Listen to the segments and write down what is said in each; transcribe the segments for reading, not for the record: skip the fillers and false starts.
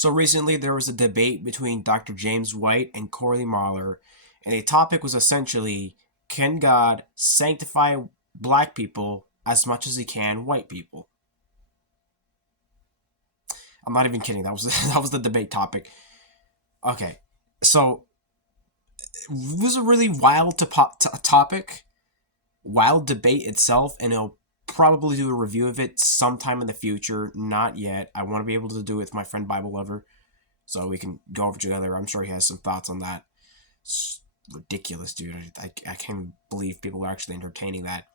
So recently there was a debate between Dr. James White and Corey Mahler, and the topic was essentially, can God sanctify black people as much as he can white people? I'm not even kidding. That was that was the debate topic. Okay, so it was a really wild topic, wild debate itself, and I'll probably do a review of it sometime in the future. Not yet. I want to be able to do it with my friend Bible Lover, so we can go over together. I'm sure he has some thoughts on that. It's ridiculous, dude. I can't believe people are actually entertaining that.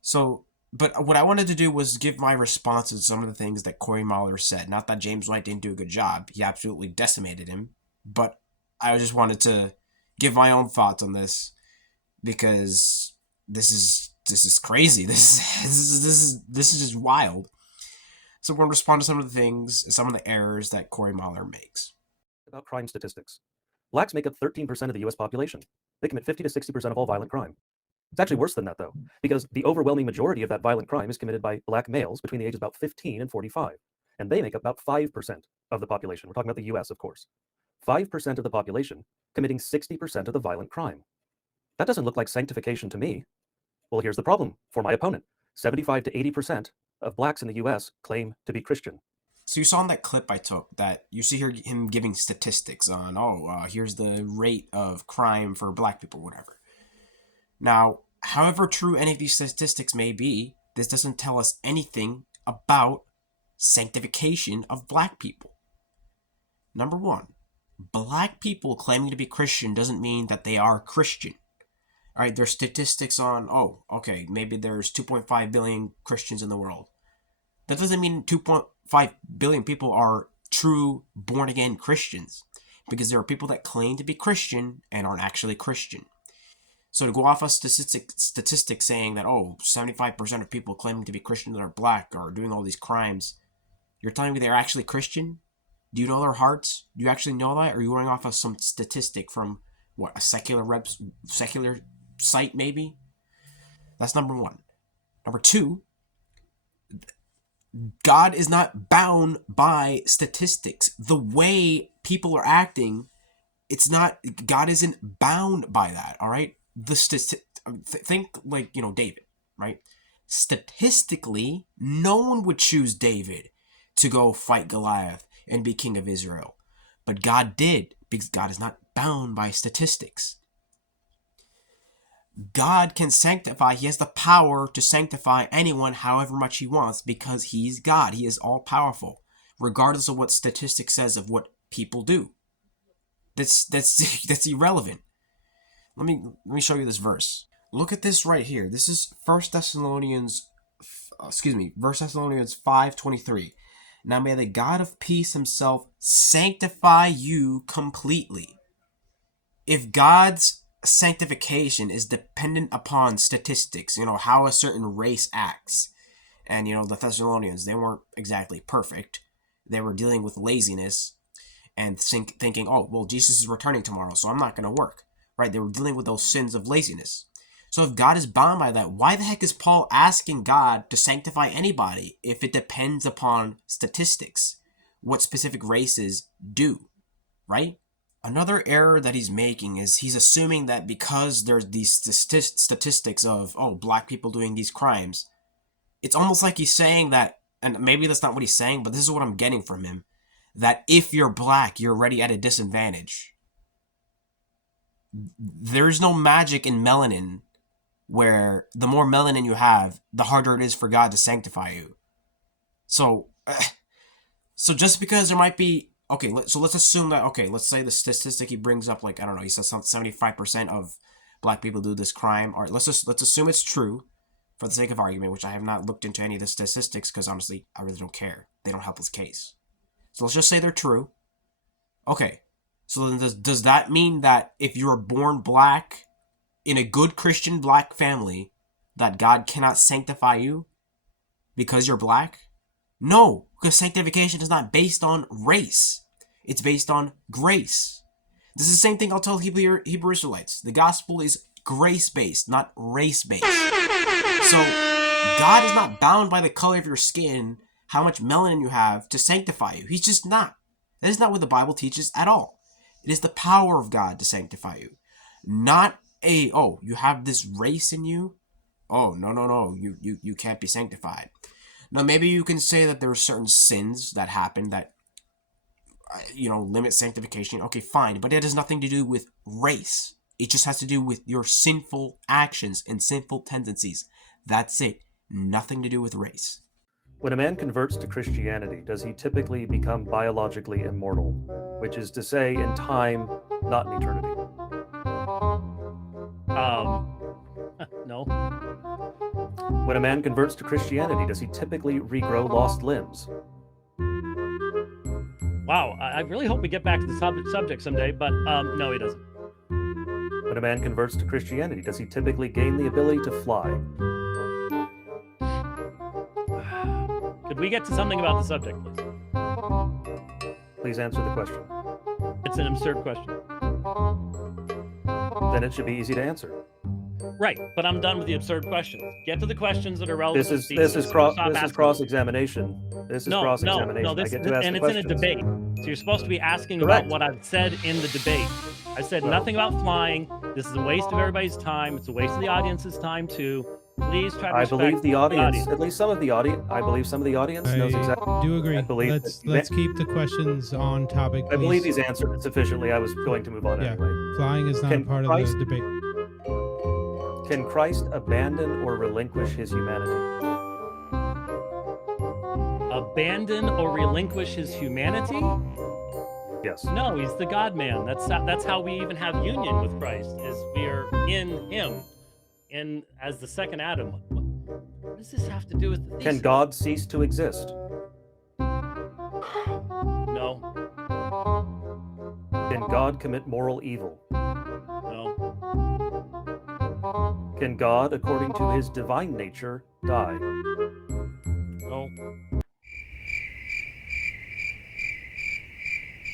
So, but what I wanted to do was give my response to some of the things that Corey Mahler said. Not that James White didn't do a good job. He absolutely decimated him. But I just wanted to give my own thoughts on this because this is crazy. This is just wild. So we're going to respond to some of the things, some of the errors that Corey Mahler makes. About crime statistics. Blacks make up 13% of the US population. They commit 50 to 60% of all violent crime. It's actually worse than that, though, because the overwhelming majority of that violent crime is committed by black males between the ages of about 15 and 45, and they make up about 5% of the population. We're talking about the US, of course. 5% of the population committing 60% of the violent crime. That doesn't look like sanctification to me. Well, here's the problem for my opponent. 75 to 80% of blacks in the US claim to be Christian. So you saw in that clip I took that you see here him giving statistics on, here's the rate of crime for black people, whatever. Now, however true any of these statistics may be, this doesn't tell us anything about sanctification of black people. Number one, black people claiming to be Christian doesn't mean that they are Christian. All right, there's statistics on, maybe there's 2.5 billion Christians in the world. That doesn't mean 2.5 billion people are true born-again Christians, because there are people that claim to be Christian and aren't actually Christian. So to go off of statistics saying that, 75% of people claiming to be Christian that are black are doing all these crimes, you're telling me they're actually Christian? Do you know their hearts? Do you actually know that? Or are you going off of some statistic from, a secular site maybe? That's number one. Number two, God is not bound by statistics. The way people are acting, God isn't bound by that, all right? Think like, David, right? Statistically, no one would choose David to go fight Goliath and be king of Israel. But God did, because God is not bound by statistics. God can sanctify. He has the power to sanctify anyone however much he wants because he's God. He is all powerful, regardless of what statistics says of what people do. That's irrelevant. Let me show you this verse. Look at this right here. This is 1 Thessalonians 5:23. Now may the God of peace himself sanctify you completely. If God's sanctification is dependent upon statistics, how a certain race acts, and the Thessalonians, they weren't exactly perfect. They were dealing with laziness and thinking, Jesus is returning tomorrow, so I'm not going to work, right? They were dealing with those sins of laziness. So if God is bound by that, why the heck is Paul asking God to sanctify anybody if it depends upon statistics, what specific races do, right? Another error that he's making is he's assuming that because there's these statistics of, black people doing these crimes, it's almost like he's saying that, and maybe that's not what he's saying, but this is what I'm getting from him, that if you're black, you're already at a disadvantage. There's no magic in melanin where the more melanin you have, the harder it is for God to sanctify you. So just because there might be, so let's assume that, let's say the statistic he brings up, he says 75% of black people do this crime. All right, let's assume it's true for the sake of argument, which I have not looked into any of the statistics because honestly, I really don't care. They don't help his case. So let's just say they're true. Okay, so then does that mean that if you're born black in a good Christian black family, that God cannot sanctify you because you're black? No, because sanctification is not based on race. It's based on grace. This is the same thing I'll tell Hebrew Israelites. The gospel is grace-based, not race-based. So God is not bound by the color of your skin, how much melanin you have, to sanctify you. He's just not. That is not what the Bible teaches at all. It is the power of God to sanctify you. Not you have this race in you. Oh, no. You can't be sanctified. Now, maybe you can say that there are certain sins that happen that, limit sanctification. Okay, fine. But it has nothing to do with race. It just has to do with your sinful actions and sinful tendencies. That's it. Nothing to do with race. When a man converts to Christianity, does he typically become biologically immortal? Which is to say, in time, not in eternity. No. When a man converts to Christianity, does he typically regrow lost limbs? Wow, I really hope we get back to the subject someday, but no, he doesn't. When a man converts to Christianity, does he typically gain the ability to fly? Could we get to something about the subject, please? Please answer the question. It's an absurd question. Then it should be easy to answer. Right, but I'm done with the absurd questions. Get to the questions that are relevant. This is cross-examination. This is cross-examination. No, and it's in a debate. So you're supposed to be asking Correct. about what I've said in the debate. I said nothing about flying. This is a waste of everybody's time. It's a waste of the audience's time too. Please try to respect I believe the audience, at least some of the audience, I believe some of the audience knows exactly. I do agree. I believe let's keep the questions on topic, please. I believe he's answered it sufficiently. I was going to move on anyway. Flying is not a part of the debate. Can Christ abandon or relinquish his humanity? Abandon or relinquish his humanity? Yes. No, he's the God-man. That's how we even have union with Christ, is we are in him, as the second Adam. What does this have to do with the thesis? Can God cease to exist? No. Can God commit moral evil? No. Can God, according to his divine nature, die? No.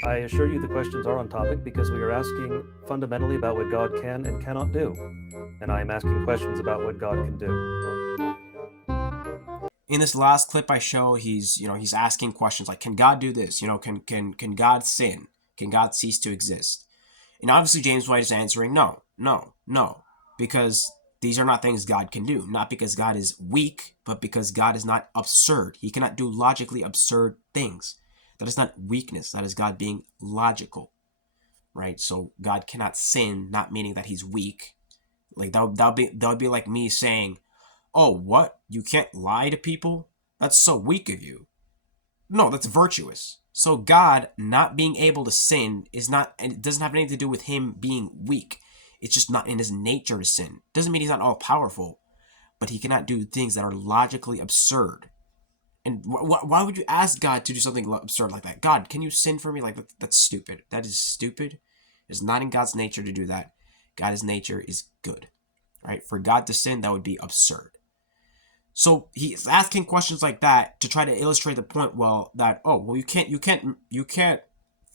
I assure you the questions are on topic because we are asking fundamentally about what God can and cannot do. And I am asking questions about what God can do. In this last clip I show, he's asking questions like, can God do this? Can God sin? Can God cease to exist? And obviously James White is answering no, because these are not things God can do. Not because God is weak, but because God is not absurd. He cannot do logically absurd things. That is not weakness. That is God being logical, right? So God cannot sin, not meaning that he's weak. Like that would be like me saying, "Oh, what? You can't lie to people? That's so weak of you." No, that's virtuous. So God not being able to sin is not, and it doesn't have anything to do with him being weak. It's just not in his nature to sin. Doesn't mean he's not all powerful, but he cannot do things that are logically absurd. And why would you ask God to do something absurd like that? God, can you sin for me? Like, that's stupid. That is stupid. It's not in God's nature to do that. God's nature is good, right? For God to sin, that would be absurd. So he's asking questions like that to try to illustrate the point. You can't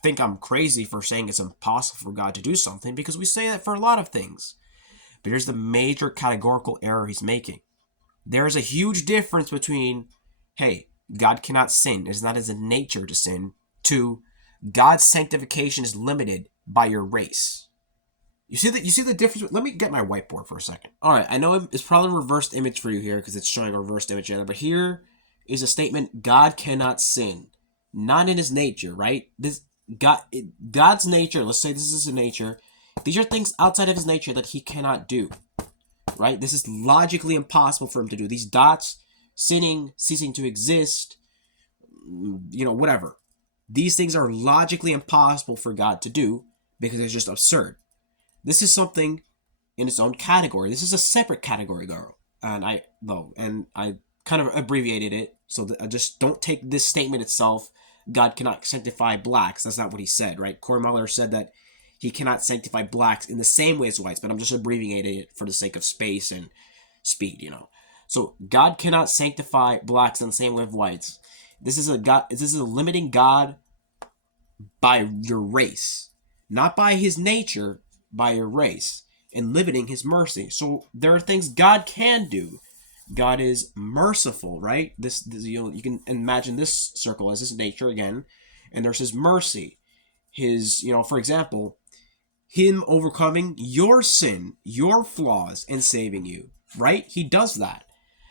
think I'm crazy for saying it's impossible for God to do something, because we say that for a lot of things. But here's the major categorical error he's making. There's a huge difference between, hey, God cannot sin, it's not his nature to sin, to God's sanctification is limited by your race. You see the difference? Let me get my whiteboard for a second. All right, I know it's probably a reversed image for you here because it's showing a reversed image here, but here is a statement: God cannot sin, not in his nature, right? God's nature. Let's say this is his nature. These are things outside of his nature that he cannot do, right? This is logically impossible for him to do. These dots, sinning, ceasing to exist, whatever. These things are logically impossible for God to do because it's just absurd. This is something in its own category. This is a separate category, girl. And I kind of abbreviated it, so that I just don't take this statement itself. God cannot sanctify blacks. That's not what he said, right? Corey Mahler said that he cannot sanctify blacks in the same way as whites, but I'm just abbreviating it for the sake of space and speed, So God cannot sanctify blacks in the same way of whites. This is a limiting God by your race, not by his nature, by your race, and limiting his mercy. So there are things God can do. God is merciful, right? You can imagine this circle as his nature again, and there's his mercy, his, for example, him overcoming your sin, your flaws, and saving you, right? He does that.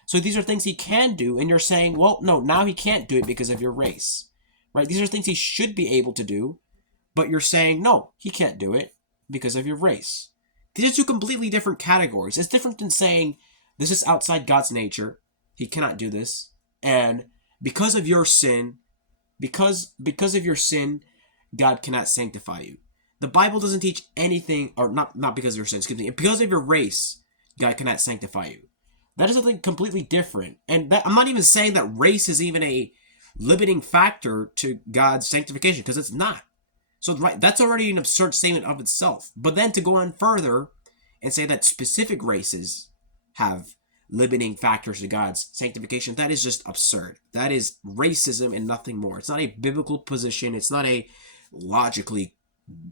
So these are things he can do, and you're saying, well, no, now he can't do it because of your race, right? These are things he should be able to do, but you're saying, no, he can't do it because of your race. These are two completely different categories. It's different than saying, this is outside God's nature, he cannot do this, and because of your sin, because of your sin, God cannot sanctify you. The Bible doesn't teach anything, or not because of your sin, excuse me, because of your race, God cannot sanctify you. That is something completely different. And I'm not even saying that race is even a limiting factor to God's sanctification, because it's not. So right, that's already an absurd statement of itself. But then to go on further and say that specific races have limiting factors to God's sanctification, that is just absurd. That is racism and nothing more. It's not a biblical position. It's not a logically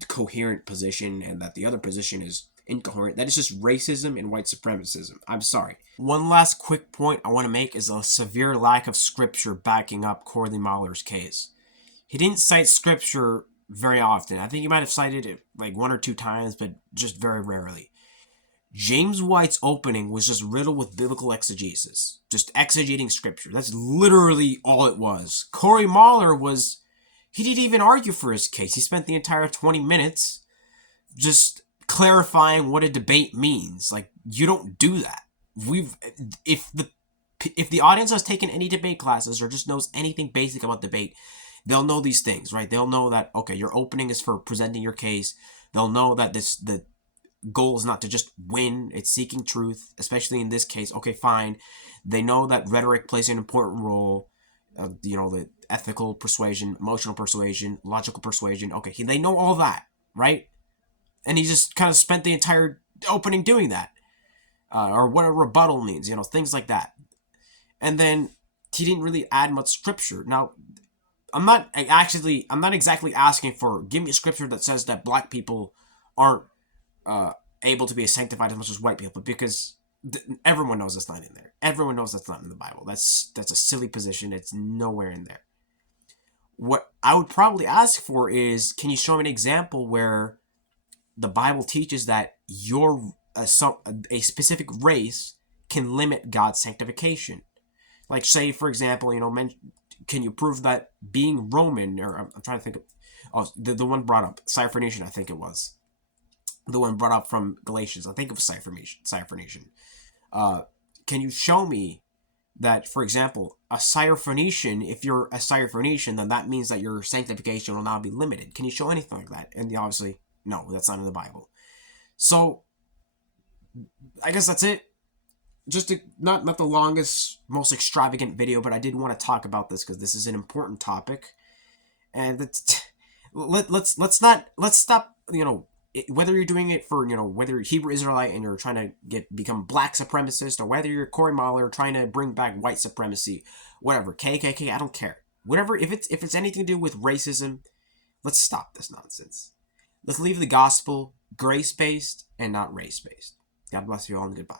coherent position, and that the other position is incoherent. That is just racism and white supremacism. I'm sorry. One last quick point I want to make is a severe lack of scripture backing up Corey Mahler's case. He didn't cite scripture very often. I think he might have cited it like 1 or 2 times, but just very rarely. James White's opening was just riddled with biblical exegesis, just exegeting scripture. That's literally all it was. Corey Mahler he didn't even argue for his case. He spent the entire 20 minutes just clarifying what a debate means. Like, you don't do that. If the audience has taken any debate classes or just knows anything basic about debate, they'll know these things, right? They'll know that, okay, your opening is for presenting your case. They'll know that the goal is not to just win, it's seeking truth, especially in this case. Okay, fine. They know that rhetoric plays an important role, the ethical persuasion, emotional persuasion, logical persuasion. Okay, they know all that, right? And he just kind of spent the entire opening doing that. Or what a rebuttal means, things like that. And then he didn't really add much scripture. Now, I'm not exactly asking for, give me a scripture that says that black people aren't able to be sanctified as much as white people, because everyone knows that's not in there. Everyone knows that's not in the Bible. That's a silly position. It's nowhere in there. What I would probably ask for is, can you show me an example where the Bible teaches that a specific race can limit God's sanctification? Like, say, for example, can you prove that being Roman, or I'm trying to think of, the one brought up, Syrophoenician, I think it was. The one brought up from Galatians, I think it was Syrophoenician. Can you show me that, for example, a Syrophoenician, if you're a Syrophoenician, then that means that your sanctification will now be limited? Can you show anything like that? And obviously, no, that's not in the Bible. So, I guess that's it. Just not the longest, most extravagant video, but I did want to talk about this because this is an important topic, and let's stop. Whether you're doing it for whether you're Hebrew Israelite and you're trying to become black supremacist, or whether you're Corey Mahler trying to bring back white supremacy, whatever, KKK, I don't care. Whatever, if it's anything to do with racism, let's stop this nonsense. Let's leave the gospel grace-based and not race-based. God bless you all, and goodbye.